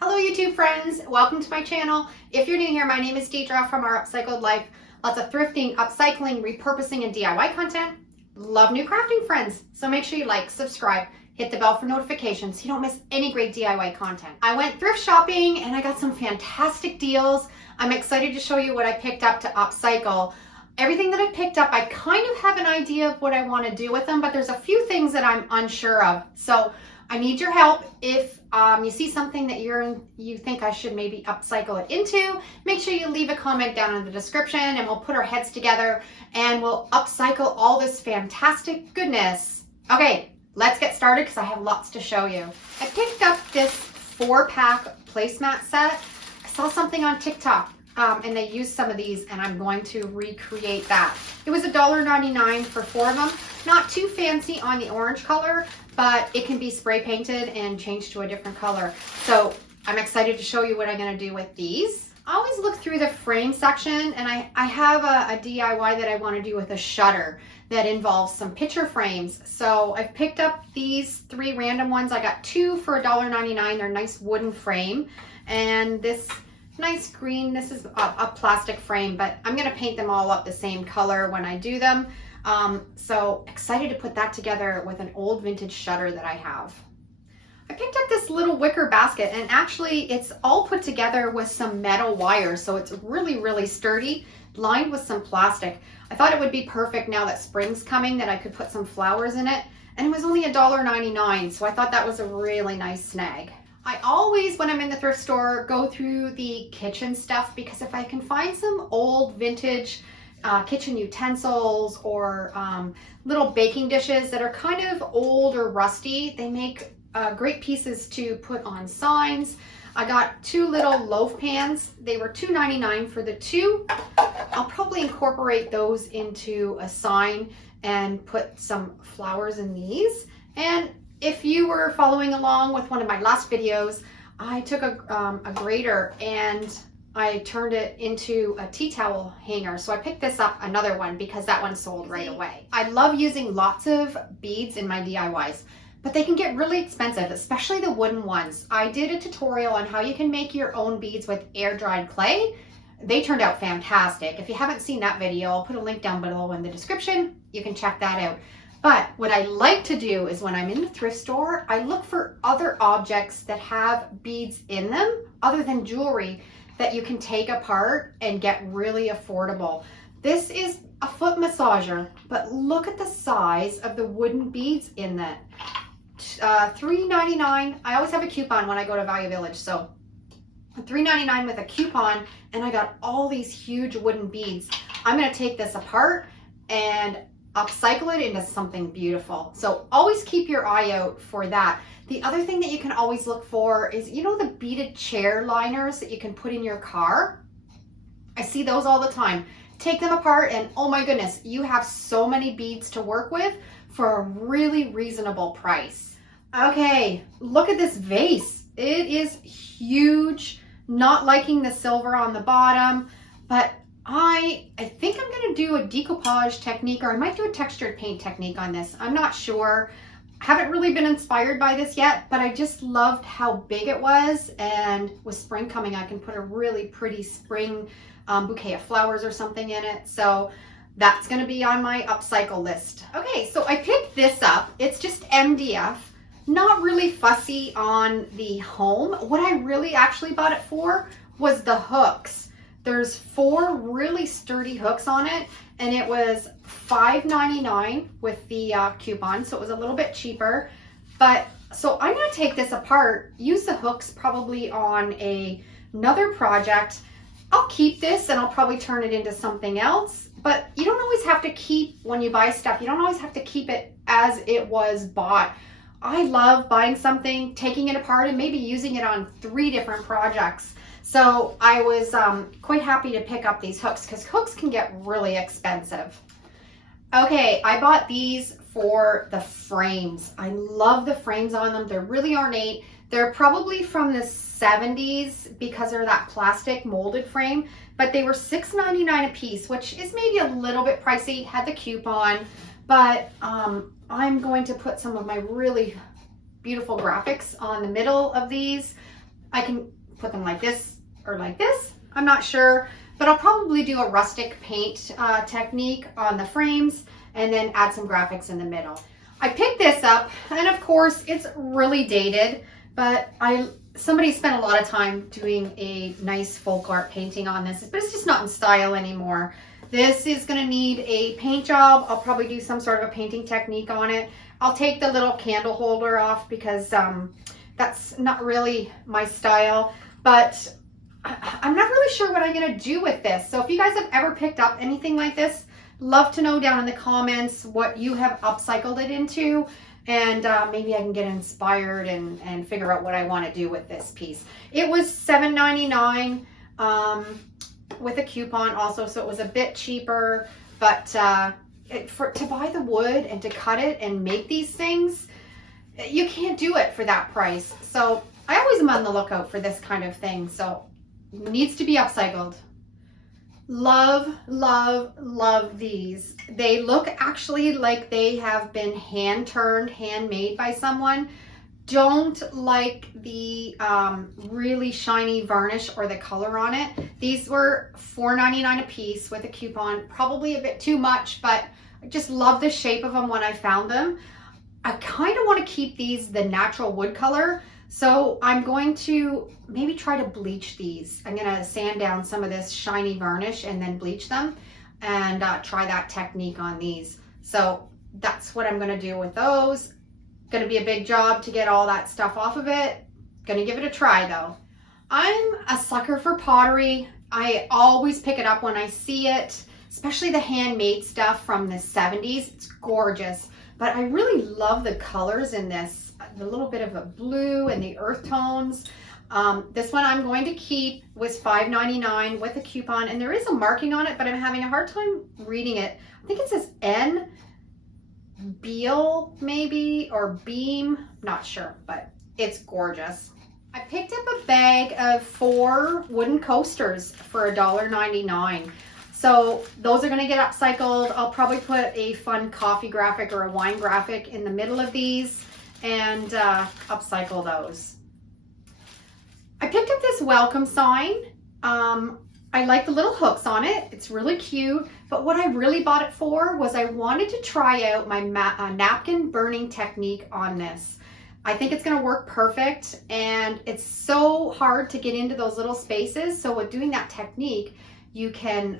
Hello YouTube friends, welcome to my channel. If you're new here, my name is Deidre from our Upcycled life. Lots of thrifting, upcycling, repurposing, and DIY content. Love new crafting friends, so make sure you like, subscribe, hit the bell for notifications so you don't miss any great DIY content. I went thrift shopping and I got some fantastic deals. I'm excited to show you what I picked up to upcycle. Everything that I picked up, I kind of have an idea of what I want to do with them, but there's a few things that I'm unsure of. So I need your help. If you see something that you think I should maybe upcycle it into, make sure you leave a comment down in the description and we'll put our heads together and we'll upcycle all this fantastic goodness. Okay, let's get started because I have lots to show you. I picked up this 4-pack placemat set. I saw something on TikTok and they used some of these and I'm going to recreate that. It was $1.99 for 4 of them. Not too fancy on the orange color, but it can be spray painted and changed to a different color. So I'm excited to show you what I'm gonna do with these. I always look through the frame section and I have a DIY that I wanna do with a shutter that involves some picture frames. So I've picked up these 3 random ones. I got 2 for $1.99. They're nice wooden frame. And this nice green, this is a plastic frame, but I'm gonna paint them all up the same color when I do them. So excited to put that together with an old vintage shutter that I have. I picked up this little wicker basket and actually it's all put together with some metal wire. So it's really sturdy, lined with some plastic. I thought it would be perfect now that spring's coming that I could put some flowers in it. And it was only $1.99. So I thought that was a really nice snag. I always, when I'm in the thrift store, go through the kitchen stuff because if I can find some old vintage kitchen utensils or little baking dishes that are kind of old or rusty, they make great pieces to put on signs. I got 2 little loaf pans. They were $2.99 for the 2. I'll probably incorporate those into a sign and put some flowers in these. And if you were following along with one of my last videos, I took a grater and I turned it into a tea towel hanger. So I picked this up, another one, because that one sold right away. I love using lots of beads in my DIYs, but they can get really expensive, especially the wooden ones. I did a tutorial on how you can make your own beads with air-dried clay. They turned out fantastic. If you haven't seen that video, I'll put a link down below in the description. You can check that out. But what I like to do is when I'm in the thrift store, I look for other objects that have beads in them other than jewelry that you can take apart and get really affordable. This is a foot massager, but look at the size of the wooden beads in that. $3.99. I always have a coupon when I go to Value Village, so $3.99 with a coupon, and I got all these huge wooden beads. I'm gonna take this apart and upcycle it into something beautiful. So always keep your eye out for that. The other thing that you can always look for is, you know, the beaded chair liners that you can put in your car? I see those all the time. Take them apart and oh my goodness, you have so many beads to work with for a really reasonable price. Okay, look at this vase. It is huge. Not liking the silver on the bottom, but I think I'm gonna do a decoupage technique, or I might do a textured paint technique on this. I'm not sure. Haven't really been inspired by this yet, but I just loved how big it was, and with spring coming, I can put a really pretty spring bouquet of flowers or something in it. So that's gonna be on my upcycle list. Okay, so I picked this up. It's just MDF. Not really fussy on the home. What I really actually bought it for was the hooks. There's 4 really sturdy hooks on it, and it was $5.99 with the coupon, so it was a little bit cheaper. But so I'm gonna take this apart, use the hooks probably on another project. I'll keep this and I'll probably turn it into something else, but you don't always have to keep, when you buy stuff, you don't always have to keep it as it was bought. I love buying something, taking it apart, and maybe using it on 3 different projects. So I was quite happy to pick up these hooks because hooks can get really expensive. Okay, I bought these for the frames. I love the frames on them. They're really ornate. They're probably from the 70s because they're that plastic molded frame, but they were $6.99 a piece, which is maybe a little bit pricey. Had the coupon, but I'm going to put some of my really beautiful graphics on the middle of these. I can put them like this or like this. I'm not sure, but I'll probably do a rustic paint technique on the frames and then add some graphics in the middle. I picked this up, and of course it's really dated, but somebody spent a lot of time doing a nice folk art painting on this, but it's just not in style anymore. This is going to need a paint job. I'll probably do some sort of a painting technique on it. I'll take the little candle holder off because that's not really my style, but I'm not really sure what I'm going to do with this. So if you guys have ever picked up anything like this, love to know down in the comments what you have upcycled it into, and maybe I can get inspired and figure out what I want to do with this piece. It was $7.99 with a coupon also, so it was a bit cheaper, but to buy the wood and to cut it and make these things, you can't do it for that price. So I always am on the lookout for this kind of thing, so it needs to be upcycled. Love, love, love these. They look actually like they have been hand-turned, handmade by someone. Don't like the really shiny varnish or the color on it. These were $4.99 a piece with a coupon. Probably a bit too much, but I just love the shape of them when I found them. I kind of want to keep these the natural wood color, so I'm going to maybe try to bleach these. I'm going to sand down some of this shiny varnish and then bleach them, and try that technique on these. So that's what I'm going to do with those. Going to be a big job to get all that stuff off of it. Going to give it a try though. I'm a sucker for pottery. I always pick it up when I see it, especially the handmade stuff from the 70s. It's gorgeous, but I really love the colors in this. The little bit of a blue and the earth tones. This one I'm going to keep, was $5.99 with a coupon, and there is a marking on it, but I'm having a hard time reading it. I think it says N Beal maybe, or Beam, not sure, but it's gorgeous. I picked up a bag of 4 wooden coasters for $1.99. So those are going to get upcycled. I'll probably put a fun coffee graphic or a wine graphic in the middle of these and upcycle those. I picked up this welcome sign. I like the little hooks on it. It's really cute. But what I really bought it for was I wanted to try out my napkin burning technique on this. I think it's going to work perfect, and it's so hard to get into those little spaces. So with doing that technique, you can,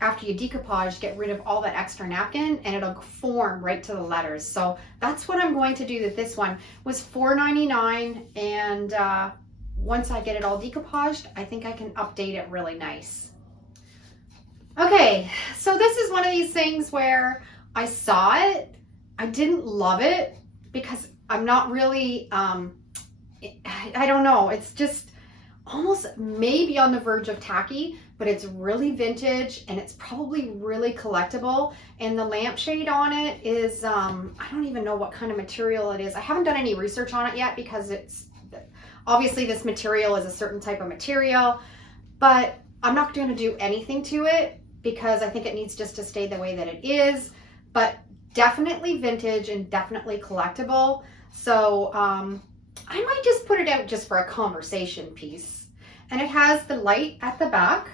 after you decoupage, get rid of all that extra napkin, and it'll form right to the letters. So that's what I'm going to do with this one. It was $4.99, and once I get it all decoupaged, I think I can update it really nice. Okay, so this is one of these things where I saw it, I didn't love it because I'm not really, I don't know, it's just almost maybe on the verge of tacky, but it's really vintage and it's probably really collectible. And the lampshade on it is, I don't even know what kind of material it is. I haven't done any research on it yet because it's, obviously this material is a certain type of material, but I'm not going to do anything to it because I think it needs just to stay the way that it is, but definitely vintage and definitely collectible. So I might just put it out just for a conversation piece. And it has the light at the back,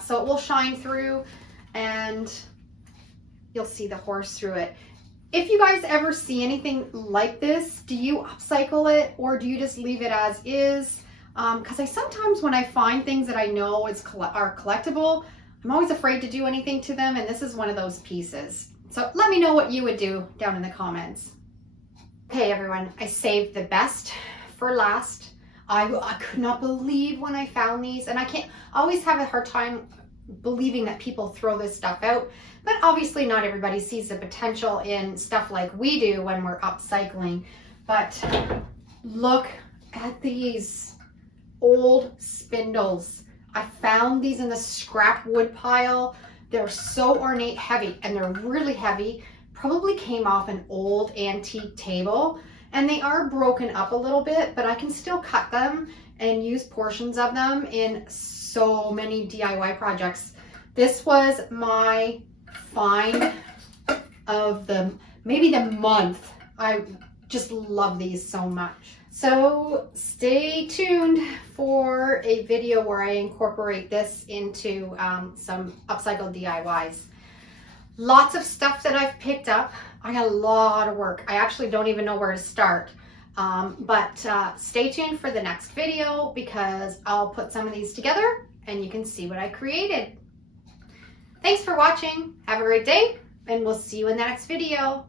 so it will shine through and you'll see the horse through it. If you guys ever see anything like this, do you upcycle it or do you just leave it as is? Because I sometimes, when I find things that I know are collectible, I'm always afraid to do anything to them, and this is one of those pieces. So let me know what you would do down in the comments. Okay, everyone, I saved the best for last. I could not believe when I found these, and I always have a hard time believing that people throw this stuff out, but obviously not everybody sees the potential in stuff like we do when we're upcycling. But look at these old spindles. I found these in the scrap wood pile. They're so ornate, heavy, and they're really heavy. Probably came off an old antique table, and they are broken up a little bit, but I can still cut them and use portions of them in so many DIY projects. This was my find of maybe the month. I Just love these so much. So stay tuned for a video where I incorporate this into some upcycle DIYs. Lots of stuff that I've picked up. I got a lot of work. I actually don't even know where to start. But stay tuned for the next video because I'll put some of these together and you can see what I created. Thanks for watching. Have a great day and we'll see you in the next video.